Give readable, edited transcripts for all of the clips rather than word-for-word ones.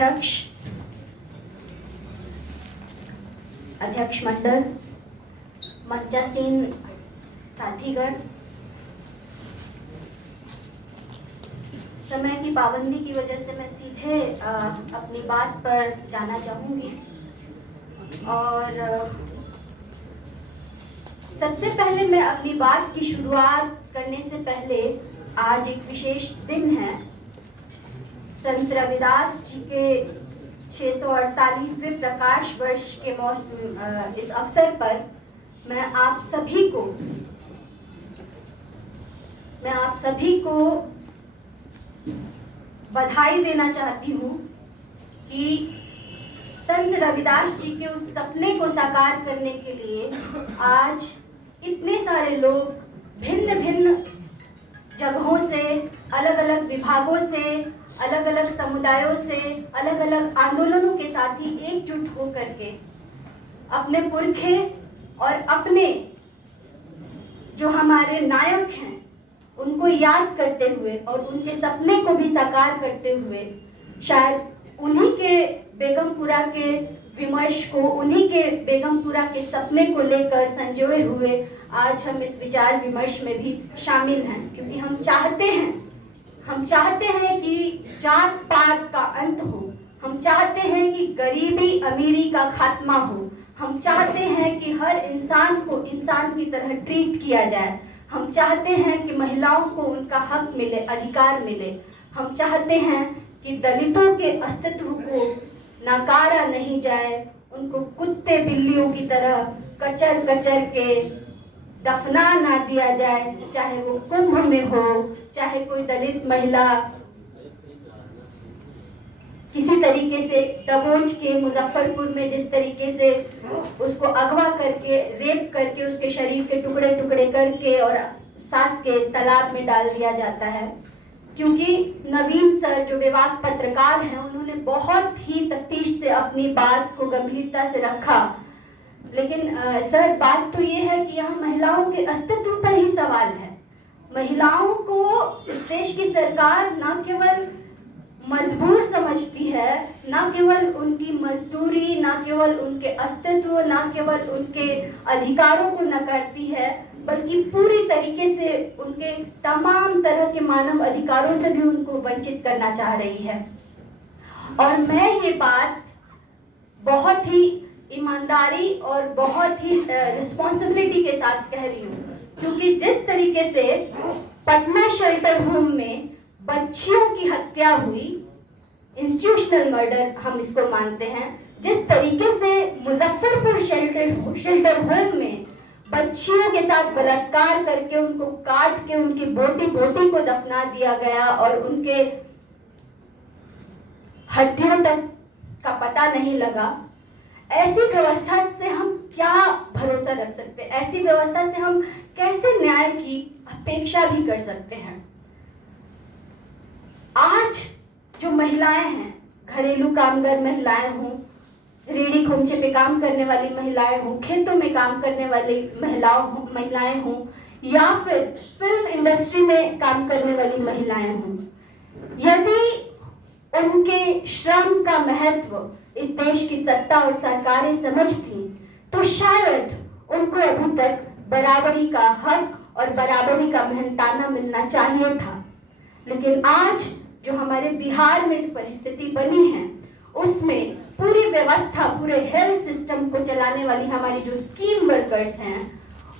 अध्यक्ष, अध्यक्ष मंडल, मंचासीन साथीगण, समय की पाबंदी की वजह से मैं सीधे अपनी बात पर जाना चाहूंगी। और सबसे पहले मैं अपनी बात की शुरुआत करने से पहले, आज एक विशेष दिन है। संत रविदास जी के 648वें प्रकाश वर्ष के इस अवसर पर मैं आप सभी को बधाई देना चाहती हूँ कि संत रविदास जी के उस सपने को साकार करने के लिए आज इतने सारे लोग भिन्न भिन्न जगहों से, अलग अलग विभागों से, अलग अलग समुदायों से, अलग अलग आंदोलनों के साथ ही एकजुट होकर के अपने पुरखे और अपने जो हमारे नायक हैं उनको याद करते हुए और उनके सपने को भी साकार करते हुए, शायद उन्हीं के बेगमपुरा के विमर्श को, उन्हीं के बेगमपुरा के सपने को लेकर संजोए हुए आज हम इस विचार विमर्श में भी शामिल हैं। क्योंकि हम चाहते हैं कि जात पात का अंत हो, हम चाहते हैं कि गरीबी अमीरी का खात्मा हो, हम चाहते हैं कि हर इंसान को इंसान की तरह ट्रीट किया जाए, हम चाहते हैं कि महिलाओं को उनका हक मिले, अधिकार मिले, हम चाहते हैं कि दलितों के अस्तित्व को नकारा नहीं जाए, उनको कुत्ते बिल्लियों की तरह कचर कचर के दफना ना दिया जाए, चाहे वो कुंभ में हो, चाहे कोई दलित महिला किसी तरीके से दबोच के मुजफ्फरपुर में जिस तरीके से उसको अगवा करके, रेप करके, उसके शरीर के टुकड़े टुकड़े करके और साथ के तालाब में डाल दिया जाता है। क्योंकि नवीन सर जो विवाद पत्रकार हैं, उन्होंने बहुत ही तफ्तीश से अपनी बात को गंभीरता से रखा। लेकिन सर, बात तो ये है कि यहाँ महिलाओं के अस्तित्व पर ही सवाल है। महिलाओं को देश की सरकार न केवल मजबूर समझती है, न केवल उनकी मजदूरी, न केवल उनके अस्तित्व, न केवल उनके अधिकारों को नकारती है, बल्कि पूरी तरीके से उनके तमाम तरह के मानव अधिकारों से भी उनको वंचित करना चाह रही है। और मैं ये बात बहुत ही ईमानदारी और बहुत ही रिस्पॉन्सिबिलिटी के साथ कह रही हूँ, क्योंकि जिस तरीके से पटना शेल्टर होम में बच्चियों की हत्या हुई, इंस्टीट्यूशनल मर्डर हम इसको मानते हैं, जिस तरीके से मुजफ्फरपुर शेल्टर होम में बच्चियों के साथ बलात्कार करके, उनको काट के, उनकी बोटी बोटी को दफना दिया गया और उनके हड्डियों तक का पता नहीं लगा, ऐसी व्यवस्था से हम क्या भरोसा रख सकते हैं? ऐसी व्यवस्था से हम कैसे न्याय की अपेक्षा भी कर सकते हैं? आज जो महिलाएं हैं, घरेलू कामगार महिलाएं हों, रेडी खोमचे पे काम करने वाली महिलाएं हों, खेतों में काम करने वाली महिलाएं हों, या फिर फिल्म इंडस्ट्री में काम करने वाली महिलाएं हों, यदि उनके श्रम का महत्व इस देश की सत्ता और सरकारें समझती, तो शायद उनको अभी तक बराबरी का हक और बराबरी का मेहनताना मिलना चाहिए था। लेकिन आज जो हमारे बिहार में परिस्थिति बनी है, उसमें पूरी व्यवस्था, पूरे हेल्थ सिस्टम को चलाने वाली हमारी जो स्कीम वर्कर्स हैं,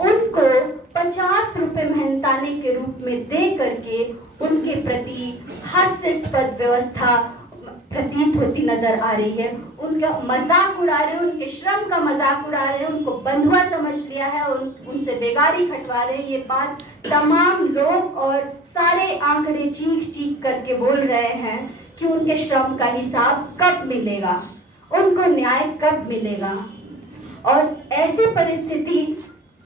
उनको 50 रुपए मेहनताने के रूप में दे करके उनके प्रति हास्यास्पद व्यवस्था प्रतीत होती नजर आ रही है। उनका मजाक उड़ा रहे हैं, उनके श्रम का मजाक उड़ा रहे हैं, उनको बंधुआ समझ लिया है और उनसे बेगारी खटवा रहे हैं। ये बात तमाम लोग और सारे आंकड़े चीख चीख करके बोल रहे हैं कि उनके श्रम का हिसाब कब मिलेगा, उनको न्याय कब मिलेगा। और ऐसी परिस्थिति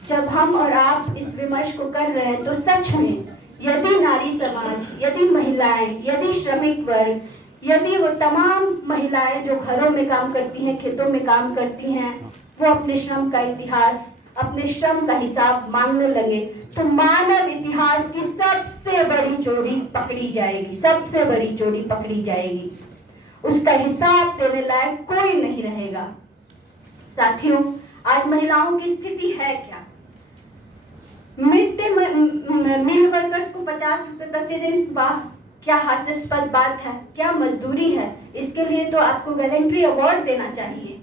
जब हम और आप इस विमर्श को कर रहे हैं, तो सच में यदि नारी समाज, यदि महिलाएं, यदि श्रमिक वर्ग, यदि वो तमाम महिलाएं जो घरों में काम करती हैं, खेतों में काम करती हैं, वो अपने श्रम का इतिहास, अपने श्रम का हिसाब मांगने लगे, तो मानव इतिहास की सबसे बड़ी चोरी पकड़ी जाएगी, सबसे बड़ी चोरी पकड़ी जाएगी। उसका हिसाब देने लायक कोई नहीं रहेगा। साथियों, आज महिलाओं की स्थिति है क्या? मिड डे मील वर्कर्स को 50 रुपए प्रतिदिन, वाह क्या हास्यास्पद बात है, क्या मजदूरी है। इसके लिए तो आपको गैलेंट्री अवार्ड देना चाहिए।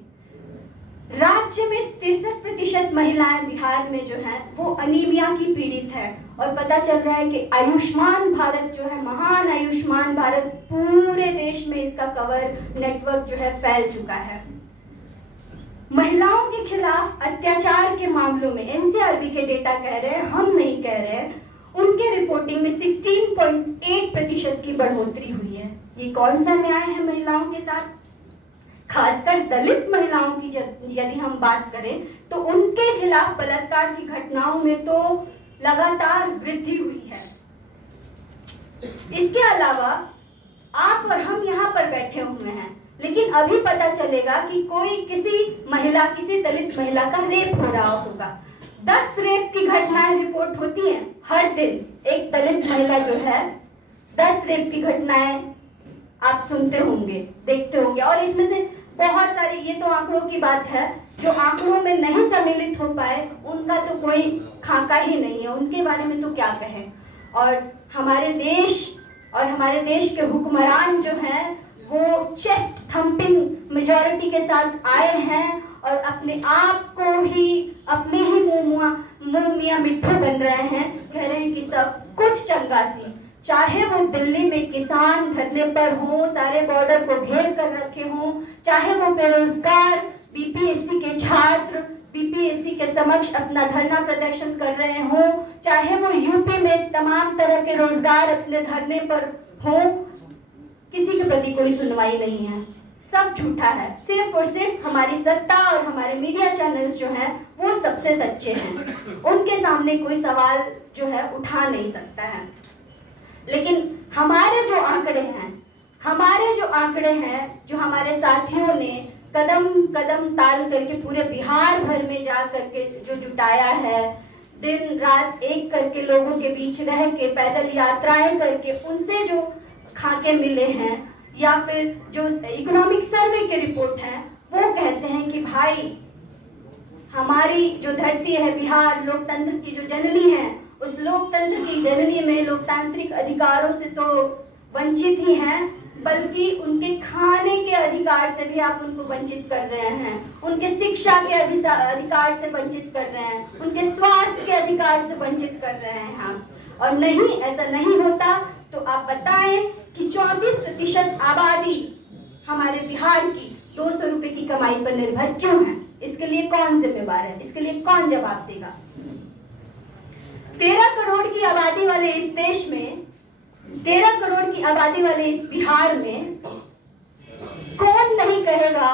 राज्य में 63% महिलाएं बिहार में जो है वो अनीमिया की पीड़ित है, और पता चल रहा है कि आयुष्मान भारत जो है, महान आयुष्मान भारत, पूरे देश में इसका कवर नेटवर्क जो है फैल चुका है। महिलाओं के खिलाफ अत्याचार के मामलों में एनसीआरबी के डेटा कह रहे हैं, हम नहीं कह रहे, उनके रिपोर्टिंग में 16.8% की बढ़ोतरी हुई है। ये कौन सा न्याय है महिलाओं के साथ? खासकर दलित महिलाओं की यदि हम बात करें तो उनके खिलाफ बलात्कार की घटनाओं में तो लगातार वृद्धि हुई है। इसके अलावा आप और हम यहाँ पर बैठे हुए हैं, लेकिन अभी पता चलेगा कि कोई किसी दलित महिला का रेप हो रहा होगा। 10 रेप की घटनाएं रिपोर्ट होती हैं हर दिन। एक दलित महिला जो है 10 रेप की घटनाएं आप सुनते होंगे, देखते होंगे, और इसमें से बहुत सारे, ये तो आंकड़ों की बात है, जो आंकड़ों में नहीं सम्मिलित हो पाए उनका तो कोई खाका ही नहीं है, उनके बारे में तो क्या कहें। और हमारे देश के हुक्मरान जो हैं वो चेस्ट थम्पिंग मेजॉरिटी के साथ आए हैं और अपने आप को ही अपने ही मुंह मियां मिट्ठू बन रहे हैं, कह रहे हैं कि सब कुछ चंगासी। चाहे वो दिल्ली में किसान धरने पर हों, सारे बॉर्डर को घेर कर रखे हों, चाहे वो बेरोजगार बीपीएससी के छात्र बीपीएससी के समक्ष अपना धरना प्रदर्शन कर रहे हों, चाहे वो यूपी में तमाम तरह के रोजगार अपने धरने पर हों, किसी के प्रति कोई सुनवाई नहीं है, सब झूठा है। सिर्फ और सिर्फ हमारी सत्ता और हमारे मीडिया चैनल्स जो हैं वो सबसे सच्चे हैं, उनके सामने कोई सवाल जो है उठा नहीं सकता है। लेकिन हमारे जो आंकड़े हैं, जो हमारे साथियों ने कदम कदम ताल करके पूरे बिहार भर में जा करके जो जुटाया है, दिन रात एक करके लोगों के बीच रह के पैदल यात्राएं करके उनसे जो खाके मिले हैं, या फिर जो इकोनॉमिक सर्वे के रिपोर्ट हैं, वो कहते हैं कि भाई हमारी जो धरती है बिहार, लोकतंत्र की जो जननी है, उस लोकतंत्र की जननी में लोकतांत्रिक अधिकारों से तो वंचित ही हैं, बल्कि उनके खाने के अधिकार से भी आप उनको वंचित कर रहे हैं, उनके शिक्षा के अधिकार से वंचित कर रहे हैं, उनके स्वास्थ्य के अधिकार से वंचित कर रहे हैं हम। और नहीं, ऐसा नहीं होता तो आप बताएं कि 24% आबादी हमारे बिहार की 200 रुपए की कमाई पर निर्भर क्यों है? इसके लिए कौन जिम्मेवार है? इसके लिए कौन जवाब देगा? 13 करोड़ की आबादी वाले इस देश में, 13 करोड़ की आबादी वाले इस बिहार में कौन नहीं कहेगा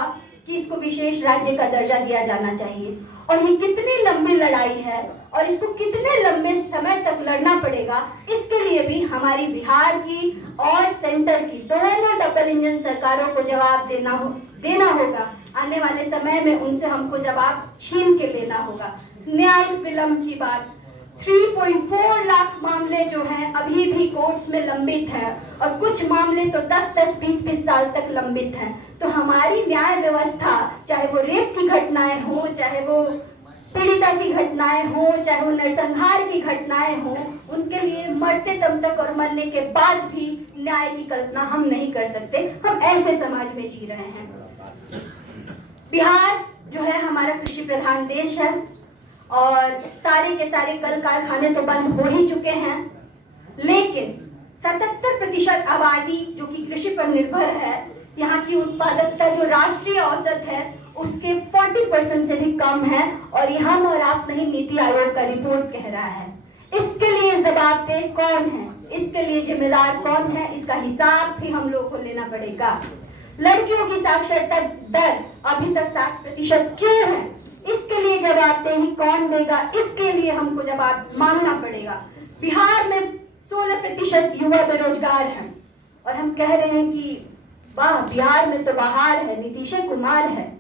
कि इसको विशेष राज्य का दर्जा दिया जाना चाहिए? और ये कितनी लंबी लड़ाई है और इसको कितने लंबे समय तक लड़ना पड़ेगा, इसके लिए भी हमारी बिहार की और सेंटर की दोनों डबल इंजन सरकारों को जवाब देना होगा। आने वाले समय में उनसे हमको जवाब छीन के लेना होगा। न्याय विलंब की बात, 3.4 लाख मामले जो हैं अभी भी कोर्ट्स में लंबित हैं, और कुछ मामले तो 10-10, 20-20 साल तक लंबित हैं। तो हमारी न्याय व्यवस्था, चाहे वो रेप की घटनाएं हो, चाहे वो पीड़िता की घटनाएं हो, चाहे वो नरसंहार की घटनाएं हो, उनके लिए मरते दम तक और मरने के बाद भी न्याय की कल्पना हम नहीं कर सकते। हम ऐसे समाज में जी रहे हैं। बिहार जो है हमारा कृषि प्रधान देश है, और सारे के सारे कल कारखाने तो बंद हो ही चुके हैं, लेकिन 77% आबादी जो कि कृषि पर निर्भर है, यहाँ की उत्पादकता जो राष्ट्रीय औसत है उसके 40% से भी कम है, और यहाँ और आप नहीं, नीति आयोग का रिपोर्ट कह रहा है। इसके लिए जवाबदेह कौन है? इसके लिए जिम्मेदार कौन है? इसका हिसाब भी हम लोग को लेना पड़ेगा। लड़कियों की साक्षरता दर अभी तक 60% क्यों है? इसके लिए जवाबदेही कौन देगा? इसके लिए हमको जवाब मांगना पड़ेगा। बिहार में 16% युवा बेरोजगार हैं, और हम कह रहे हैं कि वाह, बिहार में तो बहार है, नीतीश कुमार है।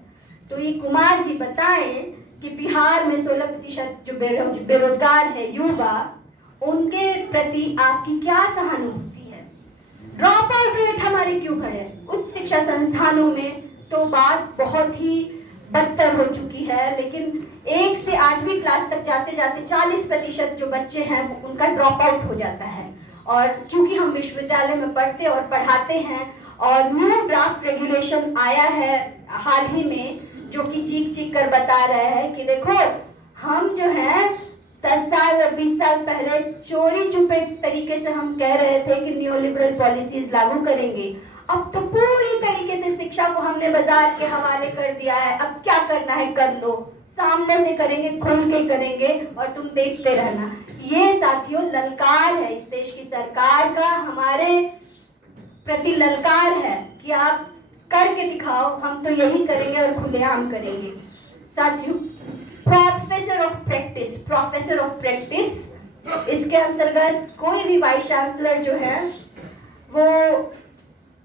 तो ये कुमार जी बताएं कि बिहार में 16% जो बेरोजगार है युवा, उनके प्रति आपकी क्या सहानुभूति है? ड्रॉप आउट रेट हमारे क्यों बढ़े? उच्च शिक्षा शिक्षा संस्थानों में तो बात बहुत ही बदतर हो चुकी है। लेकिन 1 से 8वीं क्लास तक जाते जाते 40% जो बच्चे हैं उनका ड्रॉप आउट हो जाता है। और क्योंकि हम विश्वविद्यालय में पढ़ते और पढ़ाते हैं और न्यू ड्राफ्ट रेगुलेशन आया है हाल ही में, जो कि चीख चीख कर बता रहे हैं कि देखो हम जो है 10 साल और 20 साल पहले चोरी छुपे तरीके से हम कह रहे थे कि न्यू लिबरल पॉलिसीज लागू करेंगे, अब तो पूरी तरीके से शिक्षा को हमने बाजार के हवाले कर दिया है। अब क्या करना है कर लो, सामने से करेंगे, खुल के करेंगे और तुम देखते रहना। ये साथियों ललकार है इस देश की सरकार का, हमारे प्रति ललकार है कि आप करके दिखाओ, हम तो यही करेंगे और खुलेआम करेंगे। साथियों प्रोफेसर ऑफ प्रैक्टिस, इसके अंतर्गत कोई भी वाइस चांसलर जो है वो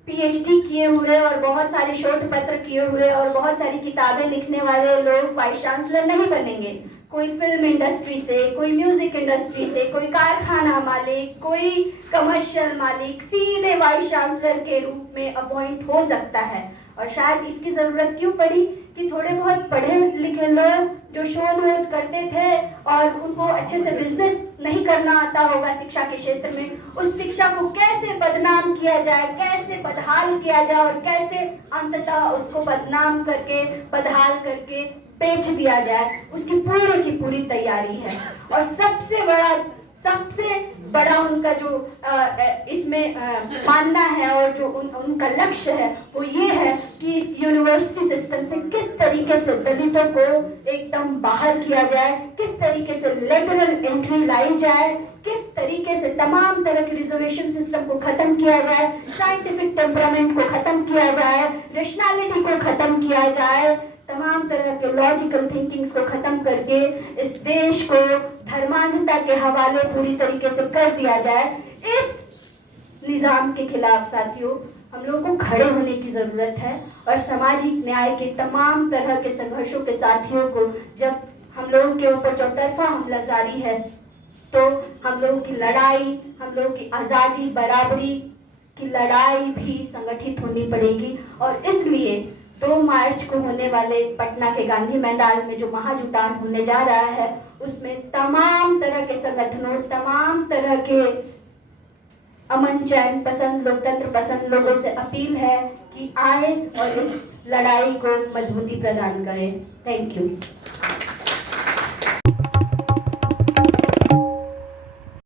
पीएचडी किए हुए और बहुत सारे शोध पत्र किए हुए और बहुत सारी किताबें लिखने वाले लोग वाइस चांसलर नहीं बनेंगे। कोई फिल्म इंडस्ट्री से, कोई म्यूजिक इंडस्ट्री से, कोई कारखाना मालिक, कोई कमर्शियल मालिक सीधे वाइस चांसलर के रूप में अपॉइंट हो सकता है। और शायद इसकी जरूरत क्यों पड़ी कि थोड़े बहुत पढ़े लिखे लोग जो शोध वोध करते थे और उनको अच्छे से बिजनेस नहीं करना आता होगा शिक्षा के क्षेत्र में, उस शिक्षा को कैसे बदनाम किया जाए, कैसे बदहाल किया जाए और कैसे अंततः उसको बदनाम करके बदहाल करके बेच दिया जाए, उसकी पूरी की पूरी तैयारी है। और सबसे बड़ा उनका जो इसमें मानना है और जो उनका लक्ष्य है वो ये है कि इस यूनिवर्सिटी सिस्टम से किस तरीके से दलितों को एकदम बाहर किया जाए, किस तरीके से लेटरल एंट्री लाई जाए, किस तरीके से तमाम तरह के रिजर्वेशन सिस्टम को खत्म किया जाए, साइंटिफिक टेम्परामेंट को खत्म किया जाए, रेशनैलिटी को खत्म किया जाए, तमाम तरह के लॉजिकल थिंकिंग्स को खत्म करके इस देश को धर्मांधता के हवाले पूरी तरीके से कर दिया जाए। इस निजाम के खिलाफ साथियों हम लोगों को खड़े होने की जरूरत है और सामाजिक न्याय के तमाम तरह के संघर्षों के साथियों को, जब हम लोगों के ऊपर चौतरफा हमला जारी है तो हम लोगों की लड़ाई, हम लोगों की आजादी बराबरी की लड़ाई भी संगठित होनी पड़ेगी। और इसलिए 2 मार्च को होने वाले पटना के गांधी मैदान में जो महाजुटान होने जा रहा है उसमें तमाम तरह के संगठनों, तमाम तरह के अमन चैन पसंद, लोकतंत्र पसंद लोगों से अपील है कि आए और इस लड़ाई को मजबूती प्रदान करें। Thank you.